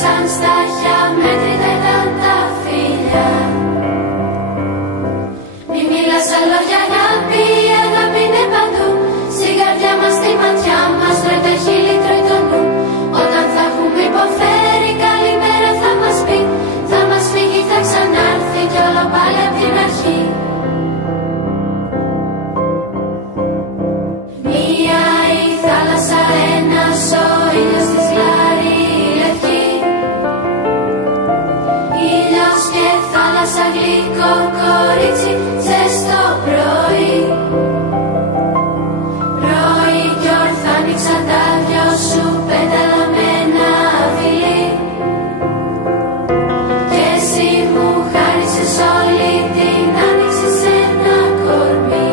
σαν στάχια μέτρητα ήταν τα φίλια. Μη μιλάς άλλο για αγάπη, η αγάπη είναι παντού. Στην καρδιά μας, στη ματιά μας, τρώει τα χείλη, τρώει το νου. Όταν θα έχουμε υποφέρει, καλημέρα θα μας πει. Θα μας φύγει, θα ξανάρθει κι όλο πάλι απ' την αρχή. Μία η θάλασσα, ένας ο ήλιος της Λάρη λευκή. Ήλιος και θάλασσα, γλυκό κορίτσι, ζεστό πρωί. Πρωί κι όρθα ανοίξαν τα δυο σου πέταλα με ένα φιλί. Και εσύ μου χάρισες όλη την άνοιξη σε ένα κορμί.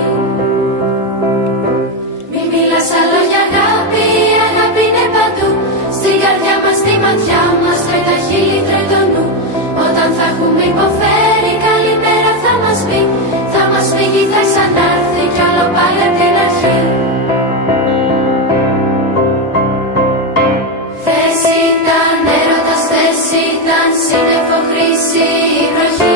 Μη μιλάς άλλο για αγάπη, η αγάπη είναι παντού. Στην καρδιά μας, στη ματιά μας, τρώει τα χείλη, τρώει το νου. Όταν θα έχουμε υποφέρει, καλημέρα θα μας πει. Θα μας φύγει, θα ξανάρθει κι άλλο πάλι απ' την αρχή. Χθες ήταν έρωτας, χθες ήταν σύννεφο, χρυσή βροχή.